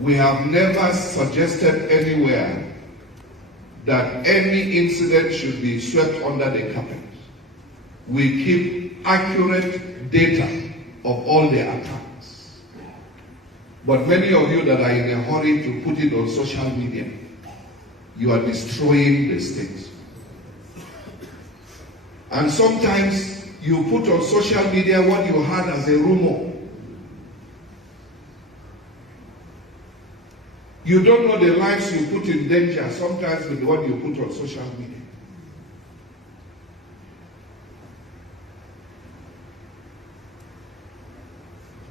We have never suggested anywhere that any incident should be swept under the carpet. We keep accurate data of all the attacks. But many of you that are in a hurry to put it on social media, you are destroying the state. And sometimes you put on social media what you had as a rumor. You don't know the lives you put in danger sometimes with what you put on social media.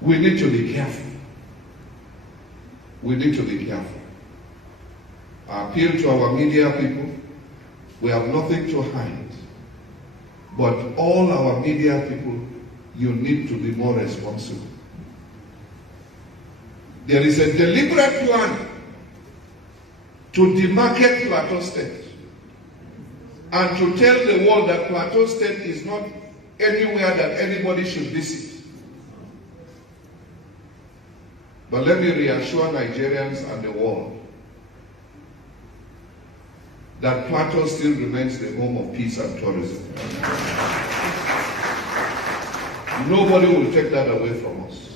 We need to be careful. We need to be careful. I appeal to our media people. We have nothing to hide. But all our media people, you need to be more responsible. There is a deliberate plan to demarcate Plateau State and to tell the world that Plateau State is not anywhere that anybody should visit. But let me reassure Nigerians and the world that Plateau still remains the home of peace and tourism. Nobody will take that away from us.